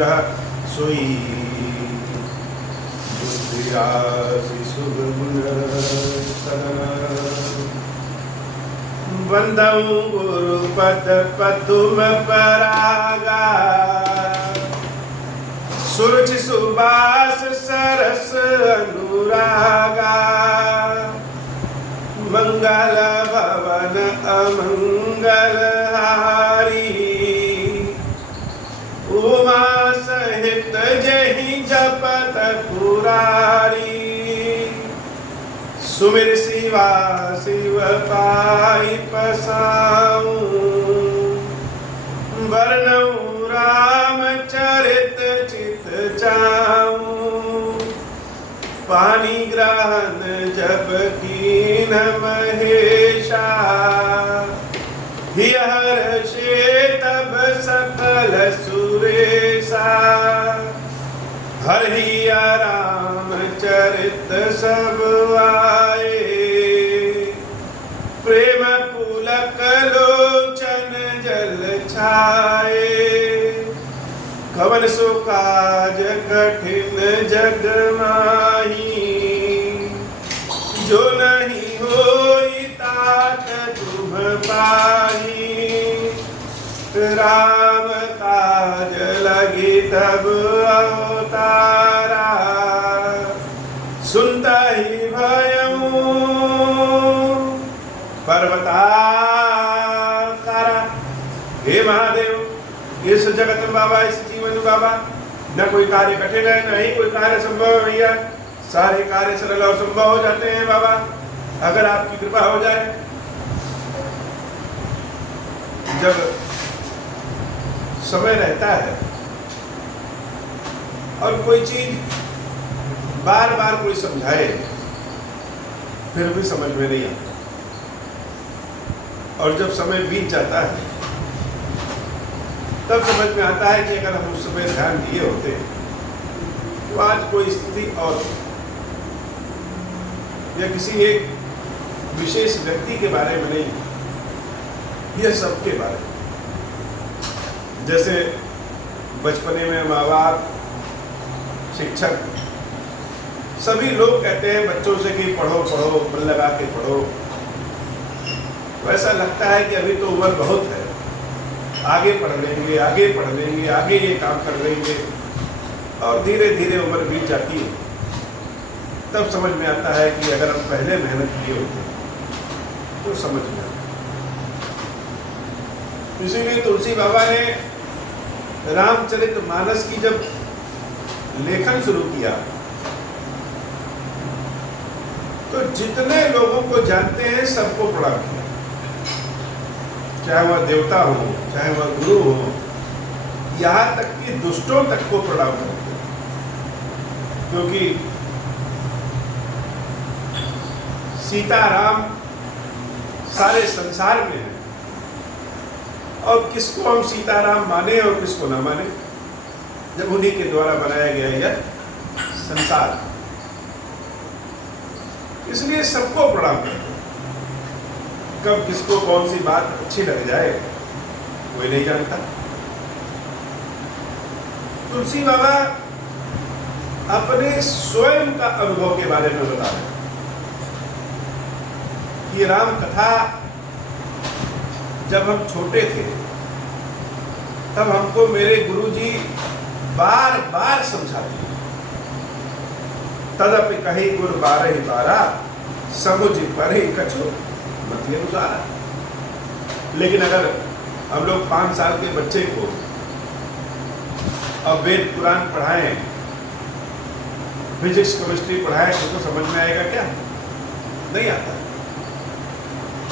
अनुग्रह सोई बुद्धिरासि शुभ गुण सदन बंदऊ गुरुपद पदुम परागा सुरुचि सुबास सरस अनुरागा मंगल भवन अमंगल हारी उमा सहित जहि जपत पुरारी सुमिर शिवा शिव पाई पसाऊं वर्णऊ राम चरित चित जाऊं पानी ग्रहण जब कीन महेशा हर्षे तब सकल सुरेशा हरिया राम चरित सब आए प्रेम पुलक लोचन जल छाए कवन सो काज कठिन जग माही जो नहीं होई तात तुम पाही राम काज लगी तब अवतारा सुनता ही भयऊ पर्वताकारा। हे महादेव, इस जगत में बाबा, इस जीवन में बाबा न कोई कार्य कठिन है, न ही कोई कार्य संभव है भैया। सारे कार्य सरल और संभव हो जाते हैं बाबा, अगर आपकी कृपा हो जाए। जब समय रहता है और कोई चीज बार बार कोई समझाए फिर भी समझ में नहीं आता, और जब समय बीत जाता है तब समझ में आता है कि अगर हम उस समय ध्यान दिए होते तो आज कोई स्थिति और या किसी एक विशेष व्यक्ति के बारे में नहीं, यह सबके बारे में। जैसे बचपने में माँ बाप, शिक्षक, सभी लोग कहते हैं बच्चों से कि पढ़ो पढ़ो, मन लगा के पढ़ो। वैसा लगता है कि अभी तो उम्र बहुत है, आगे पढ़ लेंगे, आगे पढ़ लेंगे, आगे ये काम कर लेंगे, और धीरे धीरे उम्र बीत जाती है। तब समझ में आता है कि अगर हम पहले मेहनत किए होते तो समझ में आता। इसीलिए तुलसी बाबा ने रामचरितमानस की जब लेखन शुरू किया तो जितने लोगों को जानते हैं सबको प्रणाम किया, चाहे वह देवता हो, चाहे वह गुरु हो, यहाँ तक कि दुष्टों तक को प्रणाम करते, क्योंकि सीताराम सारे संसार में है, और किसको हम सीताराम माने और किसको ना माने, जब उन्हीं के द्वारा बनाया गया यह संसार। इसलिए सबको प्रणाम करते, कब किसको कौन सी बात अच्छी लग जाए कोई नहीं जानता। तुलसी बाबा अपने स्वयं का अनुभव के बारे में बता रहे हैं कि राम कथा जब हम छोटे थे तब हमको मेरे गुरुजी बार बार समझाते, तदपि कही गुर बारह बारा समुझ पर ही कछो मति अनुसारा। लेकिन अगर हम लोग 5 साल के बच्चे को अब वेद पुराण पढ़ाएं, फिजिक्स केमिस्ट्री पढ़ाएं तो समझ में आएगा क्या? नहीं आता,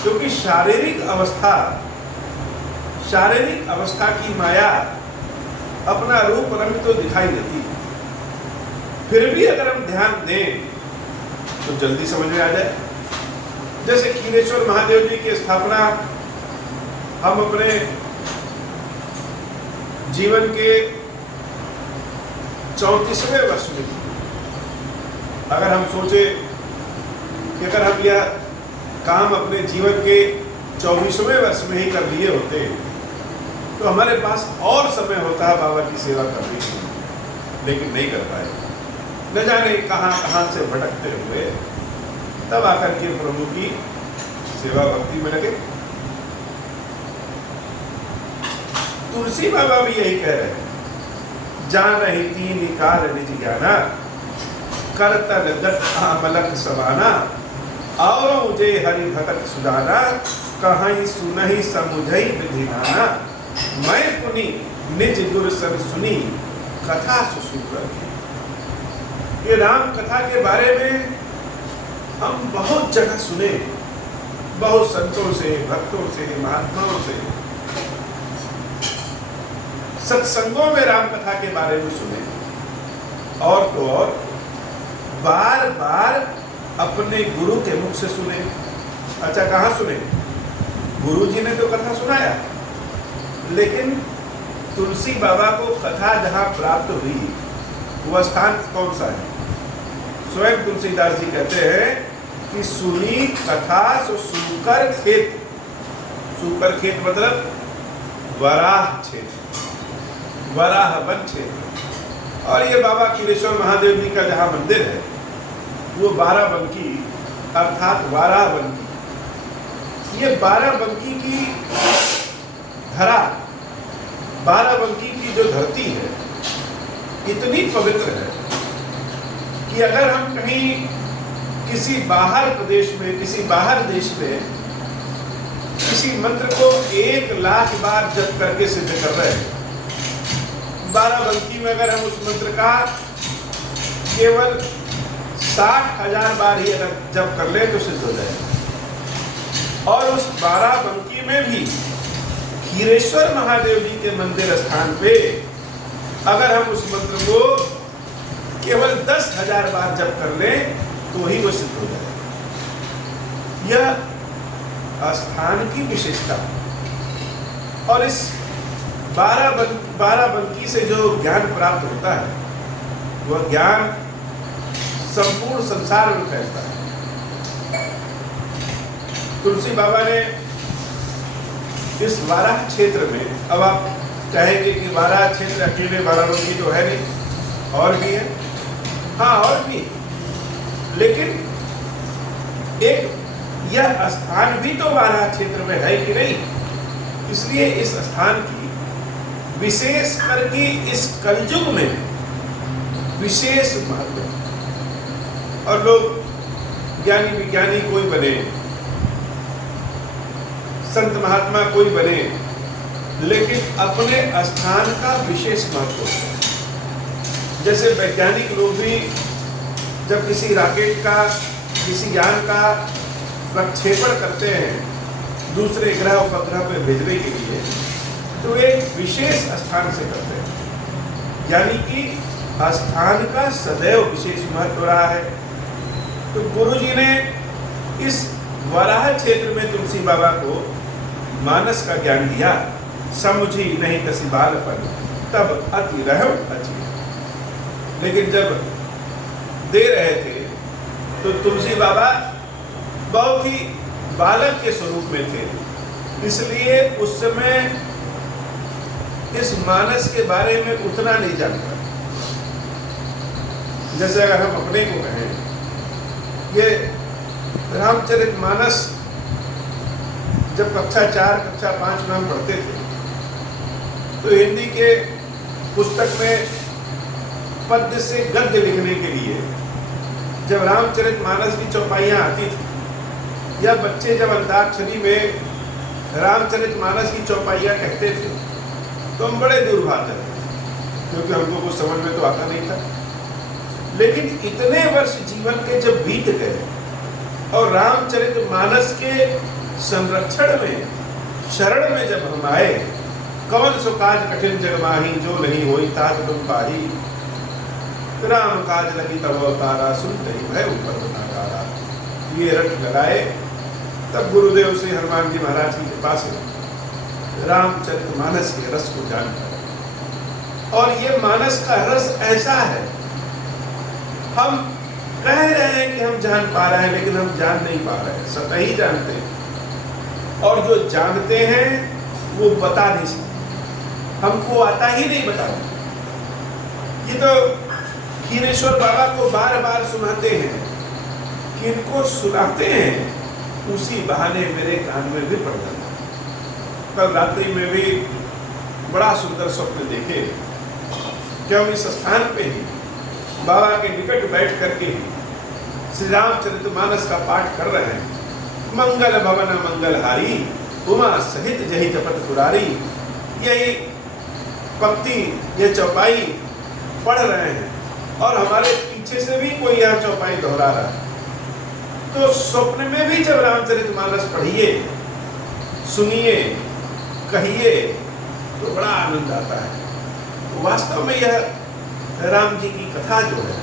क्योंकि शारीरिक अवस्था की माया अपना रूप रंग तो दिखाई देती है, फिर भी अगर हम ध्यान दें तो जल्दी समझ में आ जाए। जैसे खीरेश्वर महादेव जी की स्थापना हम अपने जीवन के 34वें वर्ष में की। अगर हम सोचे कि अगर हम यह काम अपने जीवन के 24वें वर्ष में ही कर लिए होते तो हमारे पास और समय होता है बाबा की सेवा करने के लिए, लेकिन नहीं कर पाए। न जाने कहाँ कहाँ से भटकते हुए तब आकर के प्रभु की सेवा भक्ति में लगे। तुलसी बाबा भी यही कह रहे हैं, जान रही तीन काल निज ज्ञाना, करतल दत्त आमलक सबाना, और मुझे हरि भगत सुदाना, कहीं सुनहि समुझई विधिनाना, मैं पुनि निज गुरु सब सुनी, कथा सुसूकर। ये राम कथा के बारे में हम बहुत जगह सुने, बहुत संतों से, भक्तों से, महात्माओं से, सत्संगों में राम कथा के बारे में सुने, और तो और बार बार अपने गुरु के मुख से सुने। अच्छा, कहाँ सुने? गुरु जी ने तो कथा सुनाया, लेकिन तुलसी बाबा को कथा जहाँ प्राप्त हुई वह स्थान कौन सा है? स्वयं तुलसीदास जी कहते हैं कि सुनी कथा सो सूकर खेत। सूकर खेत मतलब वराह क्षेत्र, वराह वन क्षेत्र। और ये बाबा किलेश्वर महादेव जी का जहाँ मंदिर है वो 12बंकी अर्थात वाराबंकी। ये 12बंकी की धरा, 12बंकी की जो धरती है इतनी पवित्र है कि अगर हम कहीं किसी बाहर प्रदेश में, किसी बाहर देश में किसी मंत्र को 1,00,000 बार जप करके सिद्ध कर रहे हैं, 12बंकी में अगर हम उस मंत्र का केवल 60,000 बार ही अगर जप कर ले तो सिद्ध हो जाएगा। और उस 12बंकी में भी खीरेश्वर महादेव जी के मंदिर स्थान पे अगर हम उस मंत्र को केवल 10,000 बार जप कर लें तो ही वो सिद्ध हो जाएगा। यह स्थान की विशेषता। और इस 12बंकी से जो ज्ञान प्राप्त होता है वह ज्ञान संपूर्ण संसार में फैलता है। तुलसी बाबा ने इस वाराह क्षेत्र में, अब आप कहेंगे कि वाराह क्षेत्र अकेले वाराणसी तो है नहीं, और भी है। हाँ, और भी, लेकिन एक यह स्थान भी तो वाराह क्षेत्र में है कि नहीं। इसलिए इस स्थान की विशेष करके इस कलयुग में विशेष महत्व है। और लोग ज्ञानी विज्ञानी कोई बने, संत महात्मा कोई बने, लेकिन अपने स्थान का विशेष महत्व है। जैसे वैज्ञानिक लोग भी जब किसी रॉकेट का, किसी यान का प्रक्षेपण करते हैं दूसरे ग्रह उपग्रह पर भेजने के लिए, तो एक विशेष स्थान से करते हैं, यानी कि स्थान का सदैव विशेष महत्व रहा है। तो गुरु जी ने इस वराह क्षेत्र में तुलसी बाबा को मानस का ज्ञान दिया। समुझी नहीं तसी बालपन, तब अति रहो अची। लेकिन जब दे रहे थे तो तुलसी बाबा बहुत ही बालक के स्वरूप में थे, इसलिए उस समय इस मानस के बारे में उतना नहीं जानता। जैसे अगर हम अपने को कहें, ये रामचरितमानस जब कक्षा 4, कक्षा 5 में हम पढ़ते थे तो हिंदी के पुस्तक में पद्य से गद्य लिखने के लिए जब रामचरितमानस की चौपाइयाँ आती थी, या बच्चे जब अंताक्षरी में रामचरितमानस की चौपाइयाँ कहते थे तो हम बड़े दूर भाग जाते थे, क्योंकि हमको कुछ समझ में तो आता नहीं था। लेकिन इतने वर्ष जीवन के जब बीत गए और रामचरितमानस के संरक्षण में, शरण में जब हम आए, कवन सो काज कठिन जग माही, जो नहीं होई तात तुम पाही, राम काज लगी तब अवतारा, सुनते ही भय ऊपर बताकारा। ये रट लगाए, तब गुरुदेव से हनुमान जी महाराज की कृपा से रामचरितमानस के रस को जान पाए। और ये मानस का रस ऐसा है, हम कह रहे हैं कि हम जान पा रहे हैं, लेकिन हम जान नहीं पा रहे हैं, सतही जानते हैं। और जो जानते हैं वो बता नहीं सकते। हमको आता ही नहीं बताओ। ये तो खीरेश्वर बाबा को बार बार सुनाते हैं, किनको सुनाते हैं उसी बहाने मेरे कान में भी पड़ जाता। कल रात्रि में भी बड़ा सुंदर स्वप्न देखे कि हम इस स्थान पे ही बाबा के निकट बैठ करके ही श्री रामचरितमानस का पाठ कर रहे हैं। मंगल भवन मंगलहारी उमा सहित जही जपत पुरारी, यही पंक्ति ये चौपाई पढ़ रहे हैं और हमारे पीछे से भी कोई यह चौपाई दोहरा रहा है। तो स्वप्न में भी जब रामचरितमानस पढ़िए, सुनिए, कहिए तो बड़ा आनंद आता है। तो वास्तव में यह राम जी की कथा जो है,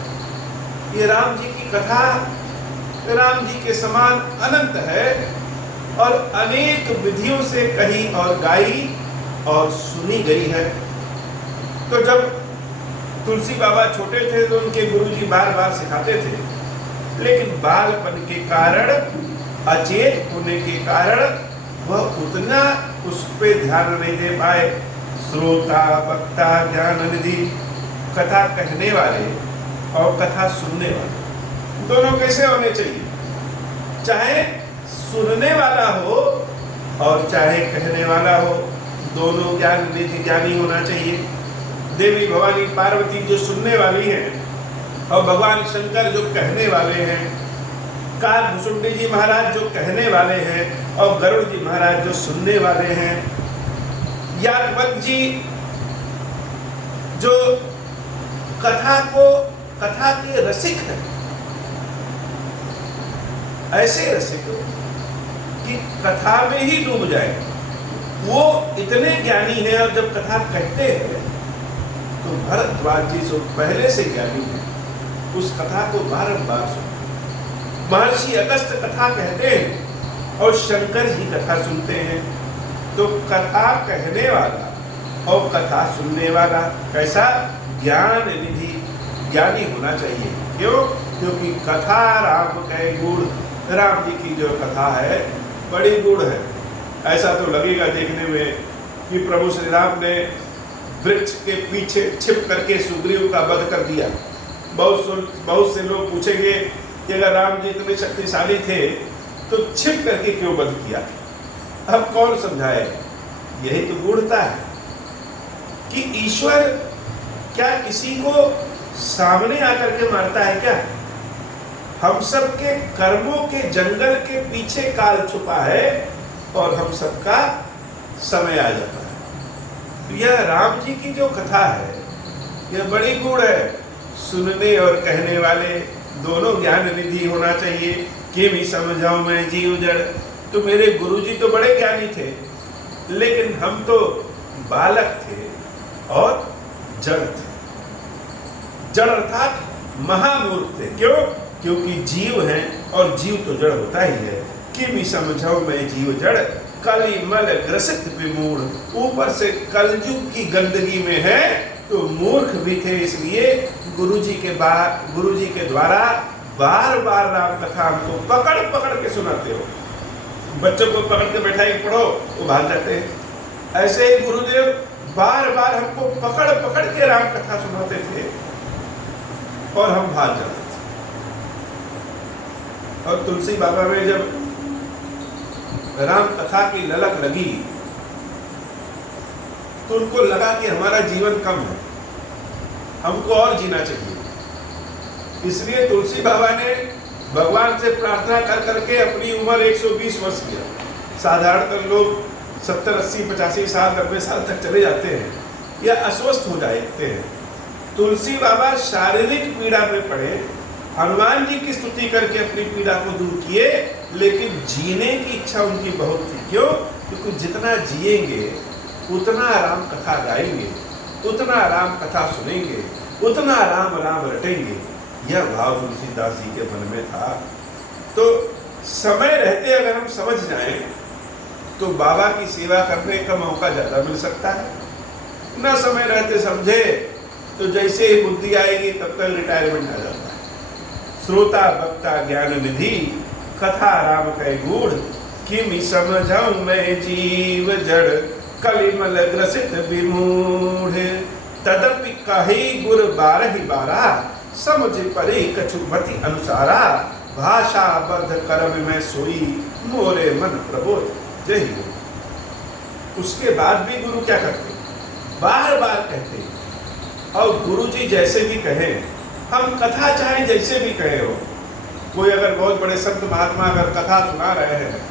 ये राम जी की कथा राम जी के समान अनंत है और अनेक विधियों से कही और गाई और सुनी गई है। तो जब तुलसी बाबा छोटे थे तो उनके गुरुजी बार बार सिखाते थे, लेकिन बालपन के कारण, अचेत होने के कारण वह उतना उस पर ध्यान नहीं दे पाए। श्रोता वक्ता ज्ञान निधि, कथा कहने वाले और कथा सुनने वाले दोनों कैसे होने चाहिए? चाहे सुनने वाला हो और चाहे कहने वाला हो, दोनों ज्ञान निधि ज्ञानी होना चाहिए। देवी भवानी पार्वती जो सुनने वाली हैं और भगवान शंकर जो कहने वाले हैं, काल भुसुंडी जी महाराज जो कहने वाले हैं और गरुड़ जी महाराज जो सुनने वाले हैं, यादवंत जी जो कथा के रसिक हैं, ऐसे रसिक कि कथा में ही डूब जाए, वो इतने ज्ञानी हैं और जब कथा कहते हैं तो भरद्वाज जी जो पहले से ज्ञानी है उस कथा को बारंबार सुनते। महर्षि अगस्त्य कथा कहते हैं और शंकर ही कथा सुनते हैं। तो कथा कहने वाला और कथा सुनने वाला कैसा ज्ञान निधि ज्ञानी होना चाहिए। क्यों? क्योंकि कथा राम कै गुण, राम जी की जो कथा है बड़ी गुण है। ऐसा तो लगेगा देखने में कि प्रभु श्री राम ने वृक्ष के पीछे छिप करके सुग्रीव का वध कर दिया। बहुत से लोग पूछेंगे कि अगर राम जी इतने शक्तिशाली थे तो छिप करके क्यों वध किया? अब कौन समझाए? यही तो गूढ़ता है कि ईश्वर क्या किसी को सामने आकर के मारता है क्या? हम सब के कर्मों के जंगल के पीछे काल छुपा है और हम सबका समय आ जाता है। तो यह राम जी की जो कथा है यह बड़ी गूढ़ है। सुनने और कहने वाले दोनों ज्ञान निधि होना चाहिए। कि भी समझाऊं मैं जीव जड़। तो मेरे गुरुजी तो बड़े ज्ञानी थे, लेकिन हम तो बालक थे और जड़ थे। जड़ अर्थात महामूर्ख थे। क्यों? क्योंकि जीव हैं और जीव तो जड़ होता ही है। कि भी समझाऊं मैं जीव जड़, कलिमल ग्रसित विमूढ़। ऊपर से कलयुग की गंदगी में है तो मूर्ख भी थे। इसलिए गुरुजी के द्वारा बार बार राम कथा हमको पकड़ पकड़ के सुनाते हो। बच्चों को पकड़ के बैठा के पढ़ो वो भाग जाते हैं। ऐसे ही गुरुदेव बार बार हमको पकड़ पकड़ के राम कथा सुनाते थे और हम भाग जाते थे। और तुलसी बाबा में जब राम कथा की ललक लगी तो उनको लगा कि हमारा जीवन कम है, हमको और जीना चाहिए। इसलिए तुलसी बाबा ने भगवान से प्रार्थना कर करके अपनी उम्र 120 वर्ष किया। साधारणतः लोग 70, 80, 85 साल 90 साल तक चले जाते हैं या अस्वस्थ हो जाते हैं। तुलसी बाबा शारीरिक पीड़ा में पड़े, हनुमान जी की स्तुति करके अपनी पीड़ा को दूर किए, लेकिन जीने की इच्छा उनकी बहुत थी। क्यों? क्योंकि जितना जिएंगे उतना राम कथा गाएंगे, उतना राम कथा सुनेंगे, उतना राम राम रटेंगे। यह भाव तुलसीदास जी के मन में था। तो समय रहते अगर हम समझ जाएं तो बाबा की सेवा करने का मौका ज़्यादा मिल सकता है। न समय रहते समझे तो जैसे ही बुद्धि आएगी तब तक रिटायरमेंट आ जाता है। श्रोता वक्ता ज्ञान निधि, कथा राम कै गूढ़। किमि समझाऊं मैं जीव जड़, कलिमल ग्रसित विमूढ़ तदपि कही गुर बारहि बारा समझ परी कछुमति अनुसारा भाषा बद्ध करब में सोई मोरे मन प्रबोध जय हो। उसके बाद भी गुरु क्या करते, बार बार कहते, और गुरु जी जैसे भी कहें, हम कथा चाहे जैसे भी कहे हो, कोई अगर बहुत बड़े संत महात्मा अगर कथा सुना रहे हैं,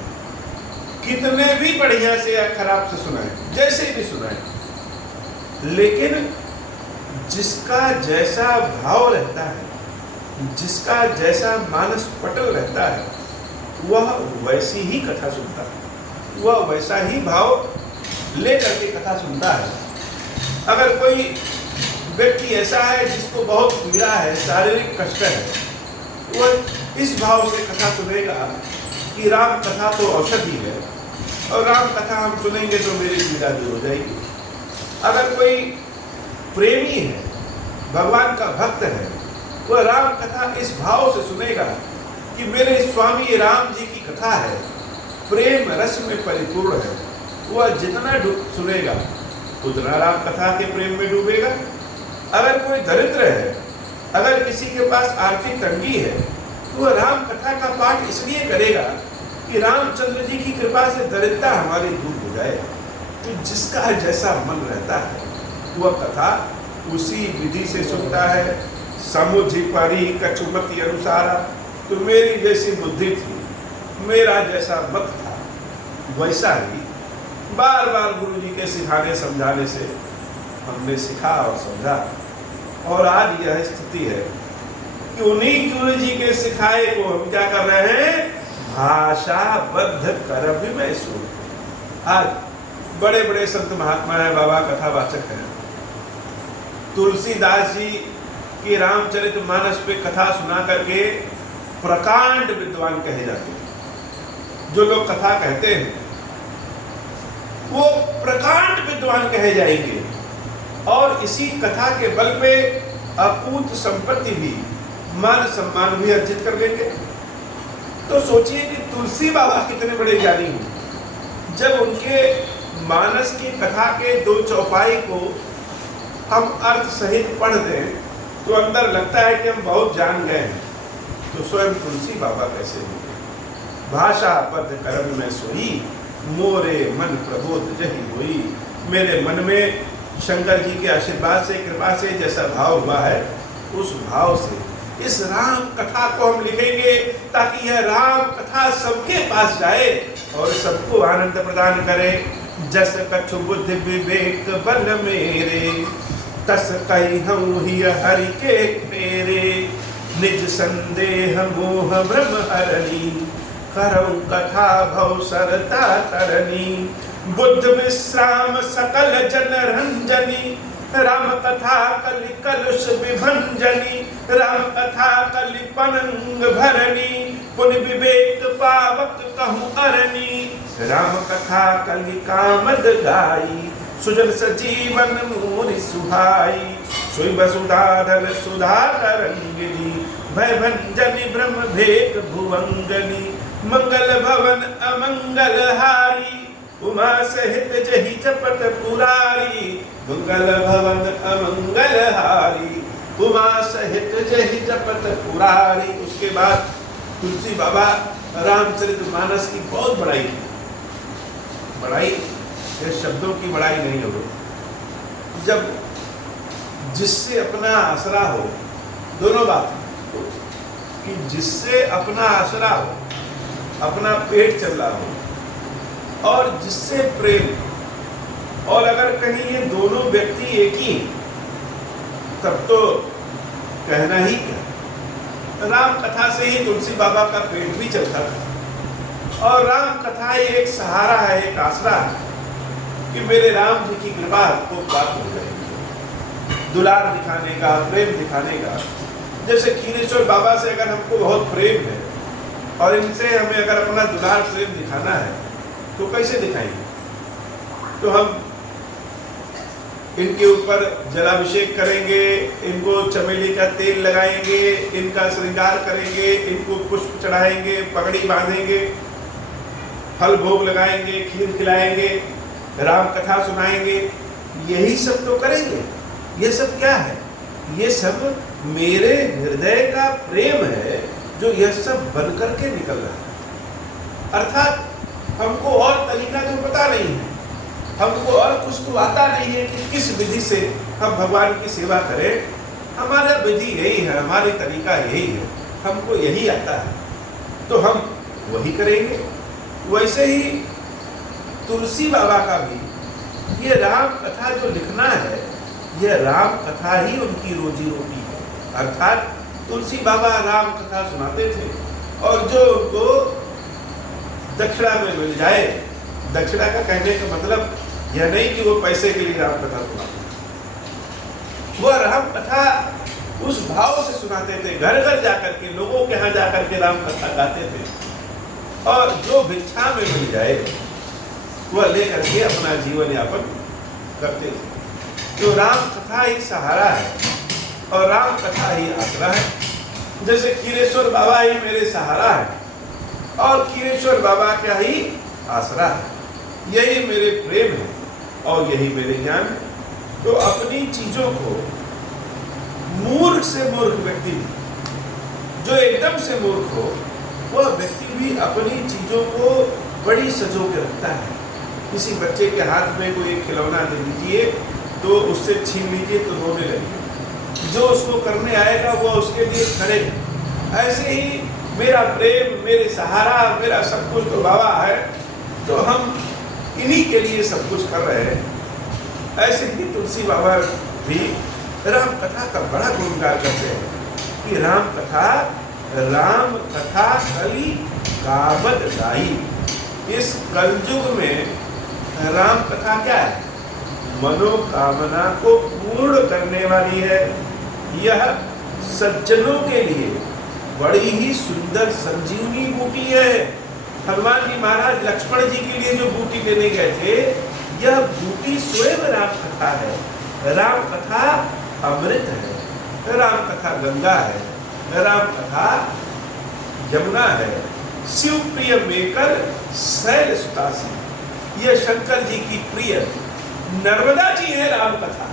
कितने भी बढ़िया से या खराब से सुनाए, जैसे भी सुनाए, लेकिन जिसका जैसा भाव रहता है, जिसका जैसा मानस पटल रहता है, वह वैसी ही कथा सुनता है, वह वैसा ही भाव लेकर के कथा सुनता है। अगर कोई व्यक्ति ऐसा है जिसको बहुत पीड़ा है, शारीरिक कष्ट है, वह इस भाव से कथा सुनेगा कि राम कथा तो औषधि है और राम कथा हम सुनेंगे तो मेरी पीड़ा दूर हो जाएगी। अगर कोई प्रेमी है, भगवान का भक्त है, वह राम कथा इस भाव से सुनेगा कि मेरे स्वामी राम जी की कथा है, प्रेम रस में परिपूर्ण है, वह जितना सुनेगा उतना राम कथा के प्रेम में डूबेगा। अगर कोई दरिद्र है, अगर किसी के पास आर्थिक तंगी है, तो वह राम कथा का पाठ इसलिए करेगा कि रामचंद्र जी की कृपा से दरिद्रता हमारी दूर हो जाए। तो जिसका जैसा मन रहता है वह कथा उसी विधि से सुनता है। समुझ परी कछुमति अनुसारा, तो मेरी जैसी बुद्धि थी, मेरा जैसा मत था, वैसा ही बार बार गुरु जी के सिखाने समझाने से हमने सीखा और समझा। और आज यह स्थिति है कि उन्हीं गुरु जी के सिखाए को हम क्या कर रहे हैं, भाषा बद्ध करब में सो। आज बड़े बड़े संत महात्मा हैं, बाबा कथावाचक हैं, तुलसीदास जी की रामचरितमानस पे कथा सुना करके प्रकांड विद्वान कहे जाते हैं। जो लोग कथा कहते हैं वो प्रकांड विद्वान कहे जाएंगे, और इसी कथा के बल पे अकूत संपत्ति भी, मान सम्मान भी अर्जित कर लेंगे। तो सोचिए कि तुलसी बाबा कितने बड़े ज्ञानी हों, जब उनके मानस की कथा के दो चौपाई को हम अर्थ सहित पढ़ दें तो अंदर लगता है कि हम बहुत जान गए हैं। तो स्वयं तुलसी बाबा कैसे होंगे। भाषा पद कर्म में सोई मोरे मन प्रबोध जही हुई। मेरे मन में शंकर जी के आशीर्वाद से, कृपा से जैसा भाव हुआ है, उस भाव से इस राम कथा को हम लिखेंगे ताकि यह राम कथा सबके पास जाए और सबको आनंद प्रदान करे। जस कछु बुद्धि विवेक बल मेरे, तस कही हम ही हरि के फेरे। निज संदेह मोह ब्रह्म हरणी, करऊं कथा भव सरता तरनी। बुद्ध विश्राम सकल जन रंजनी, राम कथा कलि कलुष विभंजनी। राम कथा कलि पनंग भरनी, पुनि विवेक पावक कहूँ अरनी। राम कथा कलि कामद गाई, सुजन सजीवन मोरि सुहाई। सोई वसुधाधर सुधा तरंगिनी, भय भंजनी ब्रह्म भेक भुवंगनी। मंगल भवन अमंगल हारी, उमा सहित जहि जपत पुरारी। मंगल भवन अमंगल हारी, उमा सहित जहि जपत पुरारी। उसके बाद तुलसी बाबा रामचरितमानस की बहुत बड़ाई की। बड़ाई ये शब्दों की बड़ाई नहीं हो, जब जिससे अपना आसरा हो, दोनों बात कि जिससे अपना आसरा हो, अपना पेट चल रहा हो, और जिससे प्रेम, और अगर कहीं ये दोनों व्यक्ति एक ही, तब तो कहना ही क्या। राम कथा से ही तुलसी बाबा का पेट भी चलता था, और राम कथा ही एक सहारा है, एक आसरा है कि मेरे राम जी की कृपा को प्राप्त हो जाएगी। दुलार दिखाने का, प्रेम दिखाने का। जैसे खीरेश्वर बाबा से अगर हमको बहुत प्रेम है और इनसे हमें अगर अपना दुलार प्रेम दिखाना है तो कैसे दिखाएंगे? तो हम इनके ऊपर जलाभिषेक करेंगे, इनको चमेली का तेल लगाएंगे, इनका श्रृंगार करेंगे, इनको पुष्प चढ़ाएंगे, पगड़ी बांधेंगे, फल भोग लगाएंगे, खीर खिलाएंगे, राम कथा सुनाएंगे, यही सब तो करेंगे। ये सब क्या है? ये सब मेरे हृदय का प्रेम है जो यह सब बन करके निकल रहा है। अर्थात हमको और तरीका तो पता नहीं है, हमको और कुछ तो आता नहीं है कि किस विधि से हम भगवान की सेवा करें। हमारा विधि यही है, हमारी तरीका यही है, हमको यही आता है, तो हम वही करेंगे। वैसे ही तुलसी बाबा का भी ये राम कथा जो लिखना है, यह राम कथा ही उनकी रोजी रोटी है। अर्थात तुलसी बाबा राम कथा सुनाते थे और जो उनको दक्षिणा में मिल जाए, दक्षिणा का कहने का मतलब यह नहीं कि वो पैसे के लिए राम कथा सुनाते, वह राम कथा उस भाव से सुनाते थे। घर घर जाकर के, लोगों के यहाँ जाकर के राम कथा गाते थे और जो भिक्षा में मिल जाए वह लेकर के अपना जीवन यापन करते थे। तो राम कथा ही सहारा है और राम कथा ही आसरा है। जैसे खीरेश्वर बाबा ही मेरे सहारा है और खीरेश्वर बाबा का ही आसरा है, यही मेरे प्रेम है और यही मेरे ज्ञान है। तो अपनी चीजों को मूर्ख से मूर्ख व्यक्ति भी, जो एकदम से मूर्ख हो, वह व्यक्ति भी अपनी चीजों को बड़ी सजो के रखता है। किसी बच्चे के हाथ में कोई खिलौना दे दीजिए तो उससे छीन लीजिए तो रोने लगे, जो उसको करने आएगा वो उसके लिए करेगा। ऐसे ही मेरा प्रेम, मेरे सहारा, मेरा सब कुछ तो बाबा है, तो हम इन्हीं के लिए सब कुछ कर रहे हैं। ऐसे ही तुलसी बाबा भी राम कथा का बड़ा गुणगान करते हैं कि राम कथा कली काबद गाई। इस कलयुग में राम कथा क्या है? मनोकामना को पूर्ण करने वाली है। यह सज्जनों के लिए बड़ी ही सुंदर संजीवनी बूटी है। हनुमान जी महाराज लक्ष्मण जी के लिए जो बूटी लेने गए थे, यह बूटी स्वयं राम कथा है। राम कथा अमृत है, राम कथा गंगा है, राम कथा यमुना है। शिव प्रिय मेकर शैल सुतासी, यह शंकर जी की प्रिय नर्मदा जी है राम कथा।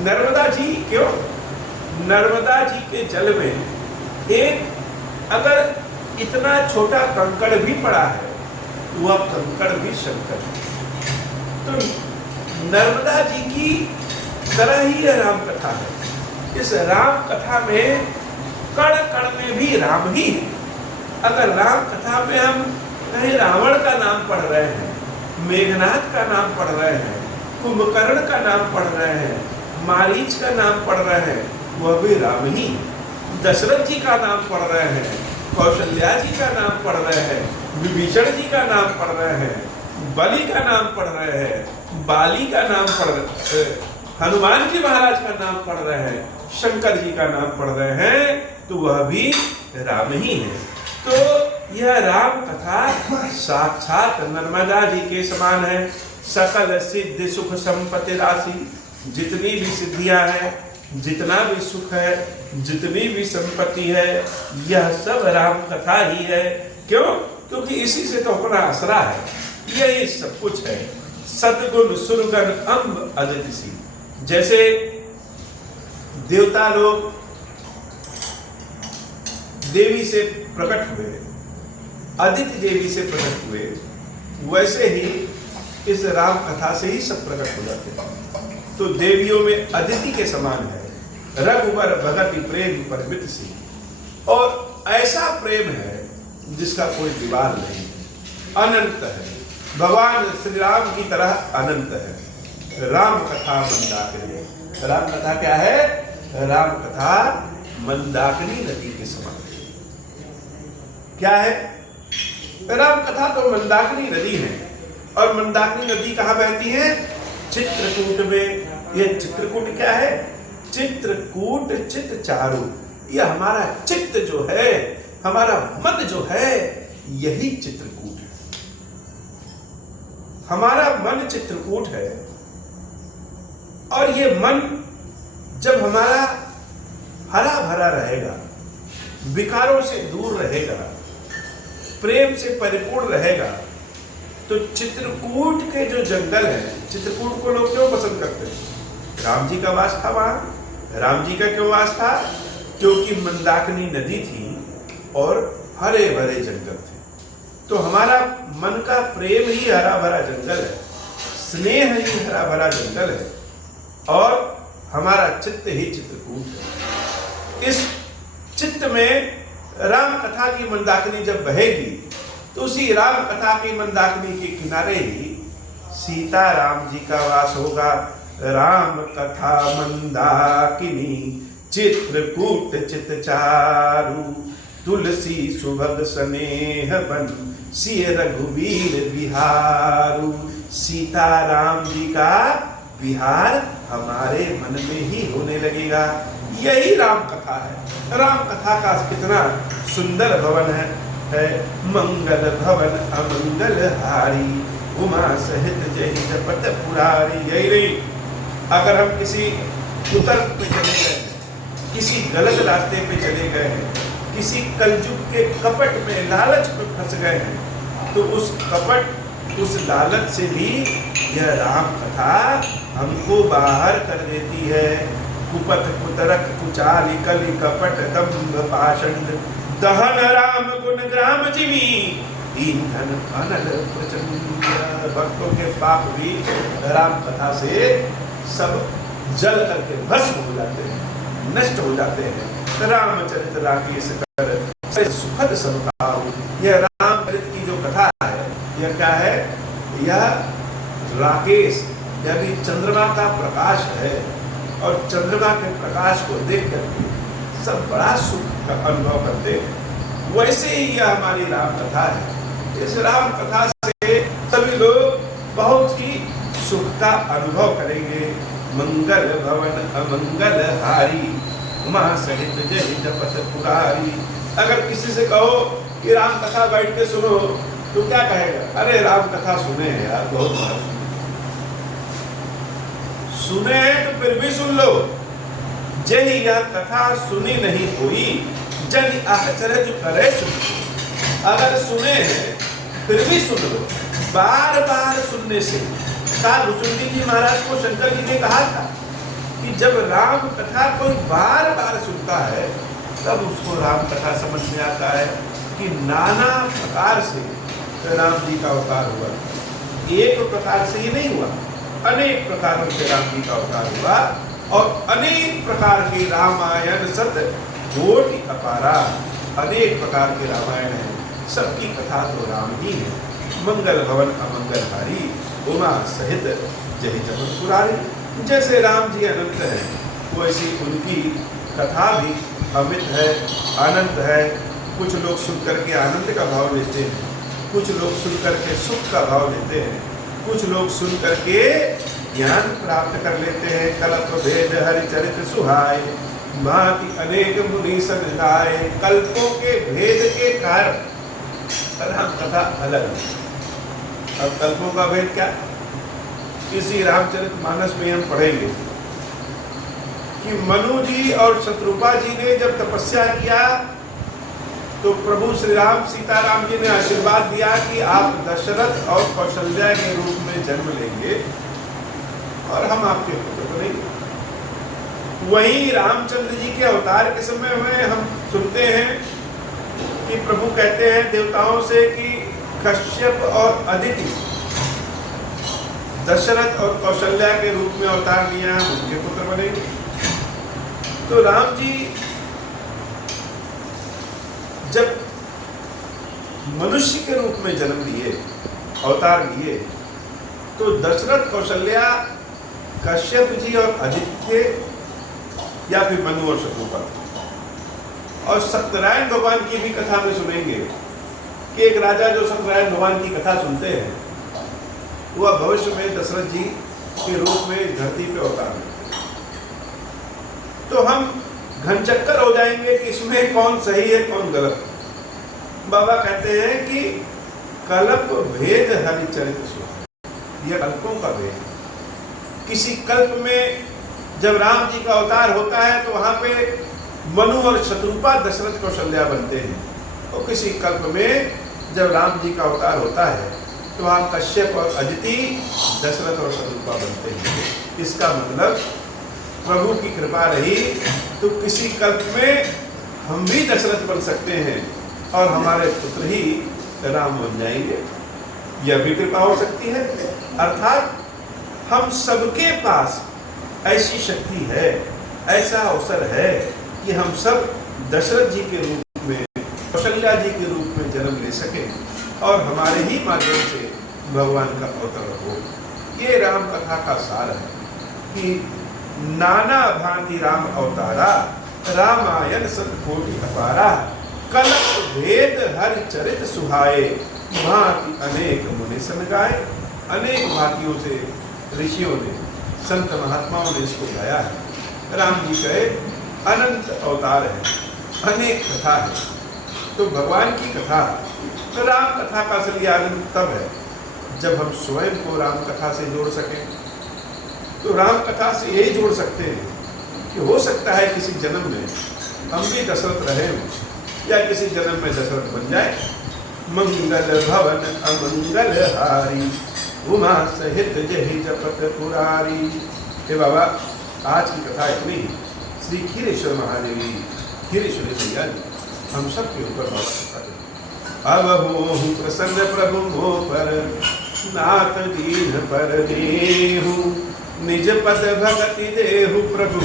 नर्मदा जी क्यों? नर्मदा जी के जल में एक अगर इतना छोटा कंकड़ भी पड़ा है, वह कंकड़ भी शंकर है। तो नर्मदा जी की तरह ही यह राम कथा है। इस राम कथा में कण कण में भी राम ही है। अगर राम कथा में हम कहीं रावण का नाम पढ़ रहे हैं, मेघनाथ का नाम पढ़ रहे हैं, कुंभकर्ण का नाम पढ़ रहे हैं, मारीच का नाम पढ़ रहे हैं, वह भी राम ही। दशरथ जी का नाम पढ़ रहे हैं, कौशल्या जी का नाम पढ़ रहे हैं, विभीषण जी का नाम पढ़ रहे हैं, बलि का नाम पढ़ रहे हैं, बाली का नाम पढ़ रहे हैं, हनुमान जी महाराज का नाम पढ़ रहे हैं, शंकर जी का नाम पढ़ रहे हैं, तो वह भी राम ही है। तो यह राम कथा साक्षात नर्मदा जी के समान है। सकल सिद्ध सुख संपत्ति राशि, जितनी भी सिद्धियां हैं, जितना भी सुख है, जितनी भी संपत्ति है, यह सब राम कथा ही है। क्यों? क्योंकि इसी से तो अपना आसरा है, यही सब कुछ है। सद्गुण सुरगण अम्ब अदिति सी, जैसे देवता लोग देवी से प्रकट हुए, अदिति देवी से प्रकट हुए, वैसे ही इस राम कथा से ही सब प्रकट हो जाते हैं। तो देवियों में अदिति के समान है। रघुवर भगति प्रेम परमित सी, और ऐसा प्रेम है जिसका कोई दीवार नहीं है, अनंत है। भगवान श्री राम की तरह अनंत है। राम कथा मंदाकिनी। राम कथा क्या है? राम कथा मंदाकिनी नदी के समान। क्या है? राम कथा तो मंदाकिनी नदी है, और मंदाकिनी नदी कहाँ बहती है? चित्रकूट में। ये चित्रकूट क्या है? चित्रकूट चित्त चारु। यह हमारा चित्त जो है, हमारा मन जो है, यही चित्रकूट है। हमारा मन चित्रकूट है, और ये मन जब हमारा हरा भरा रहेगा, विकारों से दूर रहेगा, प्रेम से परिपूर्ण रहेगा, तो चित्रकूट के जो जंगल है, चित्रकूट को लोग क्यों पसंद करते हैं? राम जी का वास था वहां। राम जी का क्यों वास था? क्योंकि मंदाकिनी नदी थी और हरे भरे जंगल थे। तो हमारा मन का प्रेम ही हरा भरा जंगल है, स्नेह ही हरा भरा जंगल है, और हमारा चित्त ही चित्रकूट है। इस चित्त में राम कथा की मंदाकिनी जब बहेगी तो उसी राम कथा की मंदाकिनी के किनारे ही सीता राम जी का वास होगा। राम कथा मंदाकिनी चित्रकूट चित चारु, तुलसी सुभग स्नेह बन सिय रघुवीर विहारु। सीता राम जी का विहार हमारे मन में ही होने लगेगा। यही राम कथा है। राम कथा का कितना सुंदर भवन है मंगल भवन अमंगल हारी, उमा सहित जय जपत पुरारी। यही नहीं, अगर हम किसी कुतर्क पे चले गए, किसी गलत रास्ते पे चले गए हैं, किसी कलयुग के कपट में लालच में फंस गए हैं, तो उस कपट उस लालच से भी यह राम कथा हमको बाहर कर देती है। कुपथ कुतरक कुचाली कलि कपट दंभ पाषंड, दहन राम गुण ग्राम जिमी, ईंधन अनल प्रचंड। भक्तों के पाप भी राम कथा से सब जल करके भस्म हो जाते हैं, नष्ट हो जाते हैं। रामचरित राकेश कर सुखद समताऊ। यह रामचरित की जो कथा है, यह क्या है? यह राकेश यानी चंद्रमा का प्रकाश है, और चंद्रमा के प्रकाश को देख करके सब बड़ा सुख का अनुभव करते हैं। वैसे ही यह हमारी राम कथा है। इस राम कथा से सभी लोग बहुत ही सुख का अनुभव करेंगे। मंगल भवन अमंगल हारी, उमा सहित जय जपत पुरारी। अगर किसी से कहो कि राम कथा बैठ के सुनो, तो क्या कहेगा? अरे राम कथा सुने हैं यार, बहुत बार सुने हैं, तो फिर भी सुन लो। जय यह कथा सुनी नहीं हुई, जन आचरज करे सुन। अगर सुने हैं फिर भी सुन लो। बार बार सुनने से, भुसुंडी जी महाराज को शंकर जी ने कहा था कि जब राम कथा कोई बार बार सुनता है तब उसको राम कथा समझ में आता है कि नाना प्रकार से राम जी का अवतार हुआ। एक प्रकार से ही नहीं हुआ, अनेक प्रकारों से राम जी का अवतार हुआ, और अनेक प्रकार के रामायण सत कोटि अपारा। अनेक प्रकार के रामायण हैं, सबकी कथा तो राम ही है। मंगल भवन अमंगल हारी, उमा सहित जय जपत पुरारी। जैसे राम जी अनंत है, वैसी उनकी कथा भी अमित है, अनंत है। कुछ लोग सुन करके आनंद का भाव लेते हैं, कुछ लोग सुन करके सुख का भाव लेते हैं, कुछ लोग सुन करके ज्ञान प्राप्त कर लेते हैं। कल्प भेद हरिचरित सुहाय, भांति अनेक मुनि सन गाय। कल्पों के भेद के कारण राम कथा अलग है। अब कल्पों का भेद क्या? इसी रामचरितमानस में हम पढ़ेंगे कि मनु जी और शत्रुपा जी ने जब तपस्या किया तो प्रभु श्री राम सीताराम जी ने आशीर्वाद दिया कि आप दशरथ और कौशल्या के रूप में जन्म लेंगे और हम आपके पुत्र बनेंगे। वहीं रामचंद्र जी के अवतार के समय में हम सुनते हैं कि प्रभु कहते हैं देवताओं से कि कश्यप और अदिति दशरथ और कौशल्या के रूप में अवतार लिया, हम उनके पुत्र बनेंगे। तो राम जी जब मनुष्य के रूप में जन्म लिए, अवतार लिए, तो दशरथ कौशल्या कश्यप जी और अदिति थे, या फिर मनु और शत्रुपा। और सत्यनारायण भगवान की भी कथा में सुनेंगे कि एक राजा जो सत्यनारायण भगवान की कथा सुनते हैं, वह भविष्य में दशरथ जी के रूप में धरती पे अवतार लेते। तो हम घनचक्कर हो जाएंगे कि इसमें कौन सही है कौन गलत। बाबा कहते हैं कि कल्प भेद हरिचरित सुहाय, यह कल्पों का भेद। किसी कल्प में जब राम जी का अवतार होता है तो वहां पे मनु और शत्रुपा दशरथ कौशल्या बनते हैं, और किसी कल्प में जब राम जी का अवतार होता है तो आप कश्यप और अदिति दशरथ और शत्रुपा बनते हैं। इसका मतलब प्रभु की कृपा रही तो किसी कल्प में हम भी दशरथ बन सकते हैं और हमारे पुत्र ही राम बन जाएंगे, यह भी कृपा हो सकती है। अर्थात हम सबके पास ऐसी शक्ति है, ऐसा अवसर है कि हम सब दशरथ जी के रूप में, कौशल्या जी के रूप में जन्म ले सकें और हमारे ही माध्यम से भगवान का अवतार हो। ये राम कथा का सार है कि नाना भांति राम अवतारा, रामायण सतकोटि अपारा, कलप भेद हरि चरित सुहाए, भांति अनेक मुनि सन गाए। अनेक भांतियों से ऋषियों ने, संत महात्माओं ने इसको गाया है। राम जी कहे अनंत अवतार है, अनेक कथा है। तो भगवान की कथा, तो राम कथा का असली आनंद तब है जब हम स्वयं को राम कथा से जोड़ सकें। तो राम कथा से यही जोड़ सकते हैं कि हो सकता है किसी जन्म में हम भी दशरथ रहे हों या किसी जन्म में दशरथ बन जाए। मंगल भवन अमंगल हारी, उमा सहित जहि जपत पुरारी। हे बाबा, आज की कथा इतनी ही। श्री खीरेश्वर महादेवी, खीरेश्वरी मैया जी हम सब के ऊपर बाबा कृपा करें। अब हो प्रसन्न प्रभु मोह पर, नाथ दीन पर देहु, निज पद भगति देहु प्रभु,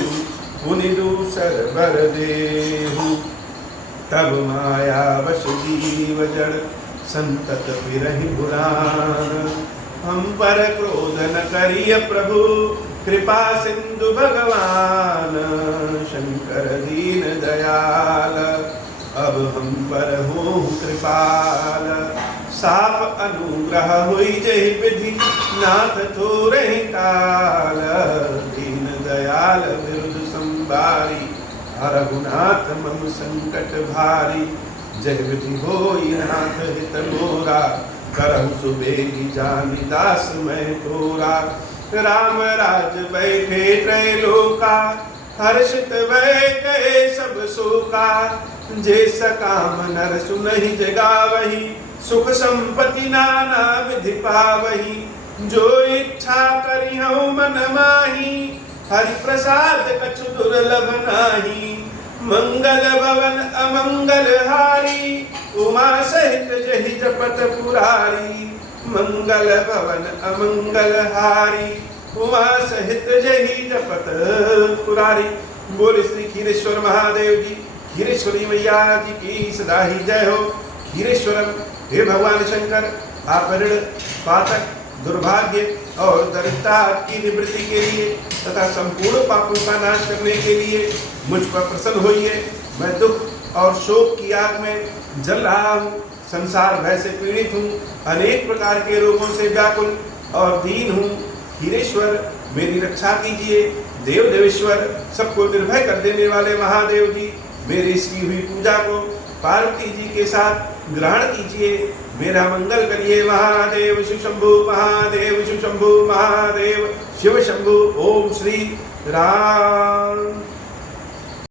पुनि दूसर बर देहु। तब माया वश जीव जड़, संतत फिरहि पुराण। हम पर क्रोध न करिय प्रभु, कृपा सिंधु भगवान। शंकर दीन दयाल, अब हम पर हो कृपाल। साप अनुग्रह हुई जहि विधि, नाथ थोरहि काल। दीन दयाल विरुद्ध संबारी, रघुनाथ मम संकट भारी। जय विधि होई नाथ हित मोरा, करहु सुबेगी जानी दास मैं तोरा। राम राज बैठे त्रैलोका, हर्षित भय कहे सब शोका। जे सकाम नर सुनहि जगावहि, सुख संपत्ति नाना विधि पावहि। जो इच्छा करिहु मन माही, हरि प्रसाद कछु दुर्लभ नाही। मंगल भवन अमंगल हारी, उमा सहित जहि जपत पुरारी। मंगल भवन अमंगल हारी, उमा सहित जहि जपत पुरारी। बोल श्री खीरेश्वर महादेव जी, खीरेश्वरी मैया जी की सदा ही जय हो। खीरेश्वरम, हे भगवान शंकर, आप ऋण, पातक, दुर्भाग्य और दरिद्रता की निवृत्ति के लिए तथा संपूर्ण पापों का नाश करने के लिए मुझ पर प्रसन्न होइए। मैं दुख और शोक की आग में जल रहा हूँ, संसार भय से पीड़ित हूँ, अनेक प्रकार के रोगों से व्याकुल और दीन हूँ। खीरेश्वर, मेरी रक्षा कीजिए। देव देवेश्वर, सबको निर्भय कर देने वाले महादेव जी, मेरी इसकी हुई पूजा को पार्वती जी के साथ ग्रहण कीजिए। मेरा मंगल करिए महादेव। शिव शंभु महादेव, शिव शंभु महादेव, शिव शंभु। ओम श्री राम।